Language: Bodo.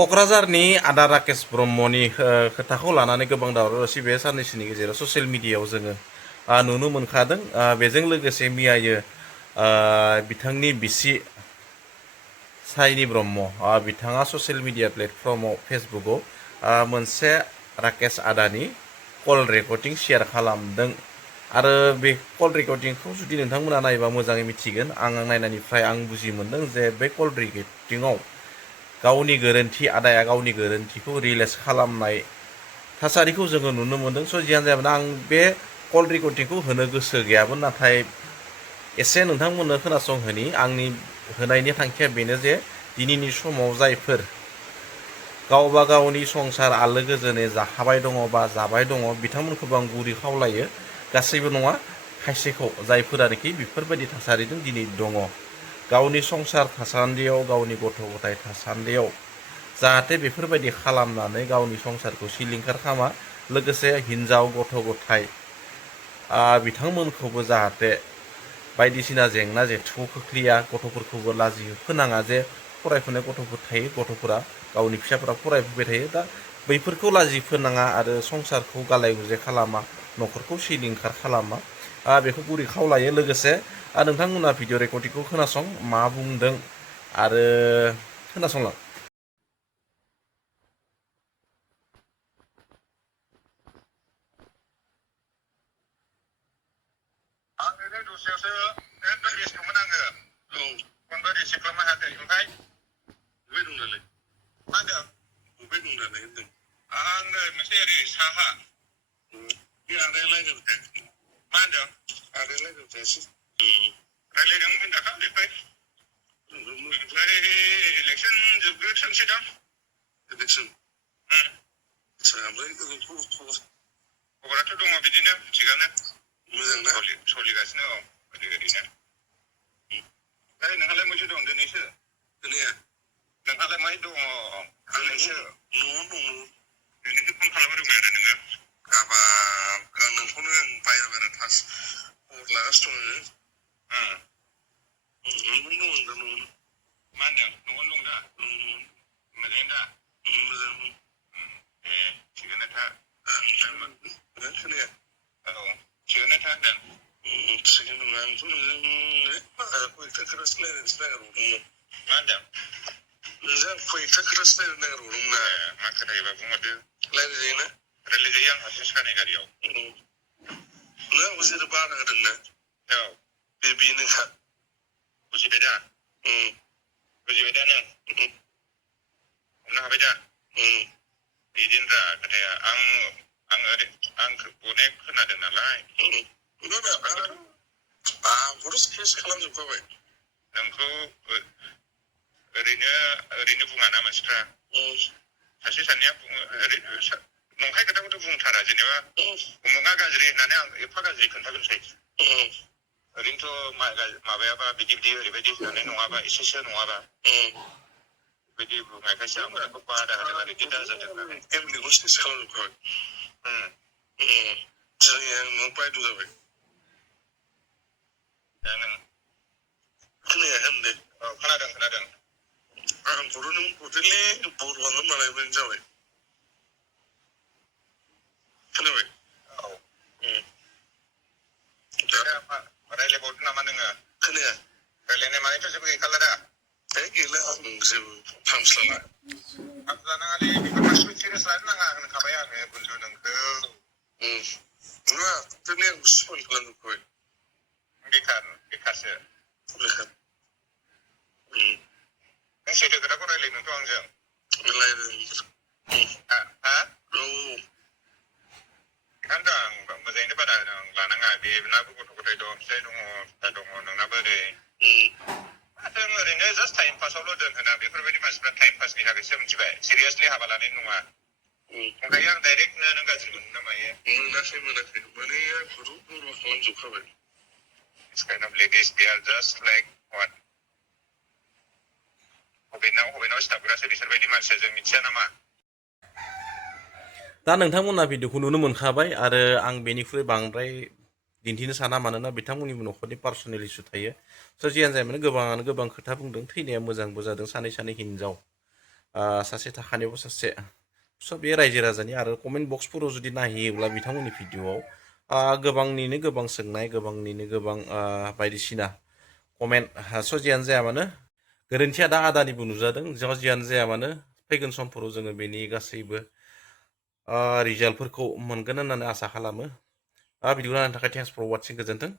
क'क्राझारनि आदा राकेश ब्रह्मनि खोथाखौ लानानै गोबां दावराव-दावसि बे साननैसोनि गेजेराव ससियेल मिडियायाव जोङो नुनो मोनखादों। बेजों लोगोसे मैयायो बिथांनि बिसि साइनि ब्रह्म बिथाङा ससियेल मिडिया प्लेटफर्माव फेसबुकआव मोनसे राकेश आदानि कल रेकर्डिं शेयार खालामदों आरो बे कल रेकर्डिंखौ जुदि नोंथांमोना नायोबा मोजाङै मिथिगोन। आं नायनायनिफ्राय आं बुजि मोनदों जे बे कल रेकर्डिंआव गावनि गोरोन्थि आदाया गावनि गोरोन्थिखौ रियेलाइज खालामनाय थासारिखौ जोङो नुनो मोनदों। स' जियानो जायामोन आं बे कल रेकर्डिंखौ होनो गोसो गैयामोन, नाथाय एसे नोंथांमोननो खोनासंहोनि। आंनि होनायनि थांखिया बेनो जे दिनैनि समाव जायफोर गावबा गावनि संसार आलो गोजोनै जाखाबाय दङ बा जाबाय दङ बिथांमोनखौबो आं गुरै खावलायो, गासैबो नङा खायसेखौ, जायफोरानोखि बेफोरबायदि थासारिजों दिनै दङ, गावनि संसार थासान्दियाव गावनि गथ' गथाय थासान्दियाव जाहाथे बेफोरबायदि खालामनानै गावनि संसारखौ सिलिंखार खालामा, लोगोसे हिनजाव गथ' गथाय बिथांमोनखौबो जाहाथे बायदिसिना जेंना जेंसिखौ खोख्लैया, गथ'फोरखौबो लाजि फोनाङा जे फरायफुनाय गथ'फोर थायो, गथ'फोरा गावनि फिसाफोरा फरायफुबाय थायो, दा बैफोरखौ लाजि फोनाङा आरो संसारखौ गालाय गुजाय खालामा, न'खरखौ सिलिंखार खालामा, बेखौ गुरै खावलायो। लोगोसे नोंथांमोना भिडिअ रेकर्डिंखौ खोनासं मा बुंदों आरो खोनासंलां। आं ओरैनो दस्रायावसो एकदम बेस्थ'मोन आङो। औ फनबो रिसिभ खालामनो हायाखै। ओमफ्राय बबे दं दालाय? मा होनदों? बबे दं दालाय होनदों? आङो मोनसे ओरै साहा। बे आदाया लायजाबाय थायाखै। मा होनदों? आदाया लायजाबाय थायासै। रायज्लायदोंमोन दाखालिनिफ्राय। ओमफ्राय इलेक्सन जोबग्रोथोंसै दां। इलेक्सन? ओमफ्राय खबराथ' दङ बिदिनो थिगानो। मोजां ना? सोलिगासिनो औ ओरैनो। ओमफ्राय नोंहालाय मोनसे दं दिनैसो? दिनैया? नोंहालाय माहाय दङ? दिनैसो न'आवनो दङ। दिनैसो फन खालामदोंमोन आरो नोङो? हाबाब नोंखौनो आं बायहेरा खबर लागासिनो दङ। न'आवनो दं दा न'आवनो। मा होनदों? न'आवनो दं दा? मोजाङै दा? मोजां। ए थिगानो था। खोनाया? औ थिगानो था होनदों। थिगानो नङा, आंथ' नोंजों कयेकथा खोथासो रायज्लायनोसो नागिरबावदोंमोन। मा होनदों? नोंजों कयेकथा खोथासो रायज्लायनो नागिरबावदोंमोन ना। मा खोथायोबा बुंहरदो। रायज्लायजायोना? रायज्लायजायो, आं हारसिंसो खानाय गारियाव। नों आंखौ जेरै बादा होदोंना? औ बेनोखा। बुजिबाय दा? बुजिबाय दा नों? हमनो हाबाय दा? बिदिनोब्रा खोथाया। आं अनेक खोनादों नालाय। आंखौथ' केस खालामजोबखाबाय। नोंखौ ओरैनो बुङाना मानसिफ्रा। सासे सानैया बुङो, ओरैनो नंखाय खोथाखौथ' बुंथारा, जेनेबा उमुगा गाज्रि होननानै आं एफा गाज्रि खोन्थागोनसै। ओरैनोथ' माबायाबा बिदि ओरैबायदि होननानै नङाबा एसेसो नङाबा बिदि बुंनायखायसो आं बेखौ बादा होदों आरो बिदि दाजाथों होननानै। फेमिलिखौ केस खालामजोबखाबाय। दिनै आं न'आव बायद' जाबाय। दा नों खोनायाखै होनदों? औ खोनादों। आंखौथ' नों हटेलनि बर'आनो बानायबानो जाबाय। खोनाबाय? औ। रायज्लायबावदो नामा नोङो? खोनाया? रायज्लायनाय मानायथ' जेबो गैखाला दा? गैला, आं जेबो थांस्लाला। लानाङालै बेफोर मानसिखौ सिरियास लानो नाङा होनखाबाय आङो बुन्दु नोंखौ। नङा, हटेलनि आंखौ स्पइल खालामजोबखाबाय। बेखारसो। बेखार। नों सैथो खोथाखौ रायज्लायनोथ' आंजों। रायज्लायदों। हा? औ। बेखायनोथ' आं मोजाङैनो बादा होदों, लानाङा, बेनाबो गथ' गथाय दं, फिसाइ दङ, फिसा दङ, नोंनाबो ओरै। जों ओरैनो जास्ट टाइम पासावल' दोनहोना, बेफोरबायदि मानसिफ्रा टाइम पासनि थाखायसो मिथिबाय, सिरियासलि हाबा लानाय नङा। ओंखायनो आं डाइरेक्टनो नों गाज्रि मोनो ना मायो? मोनाखै। माने आंखौथ' बर'आ खालामजोबखाबाय। This kind of ladies, they are just like what? हबेनाव सिथाबग्रासो बिसोरबायदि मानसिया, जों मिथिया नामा? दा नोंथांमोना भिडिअखौ नुनो मोनखाबाय आरो आं बेनिख्रुइ बांद्राय दिन्थिनो साना, मानोना बिथांमोननिबो न'खरनि पार्सनेल इस्यु थायो। स' जियानो जाया माने गोबाङानो गोबां खोथा बुंदों, थैनाया मोजांबो जादों, सानै हिनजाव सासे थाखानायावबो सासे बे रायजो राजानि आरो कमेन्ट बक्सफोराव जुदि नायहैयोब्ला बिथांमोननि भिडिअ'आव गोबांनिनो गोबां सोंनाय गोबांनिनो गोबां बायदिसिना कमेन्ट जियानो जाया मानो गोरोन्थिया दा आदानिबो नुजादों जियानो जाया मानो फैगोन समफोराव जोङो बेनि गासैबो रिजाल्टफोरखौ मोनगोन होननानै आसा खालामो। भिडिअ नायनो थाखाय थेंक्स फर वाचिं गोजोन्थों।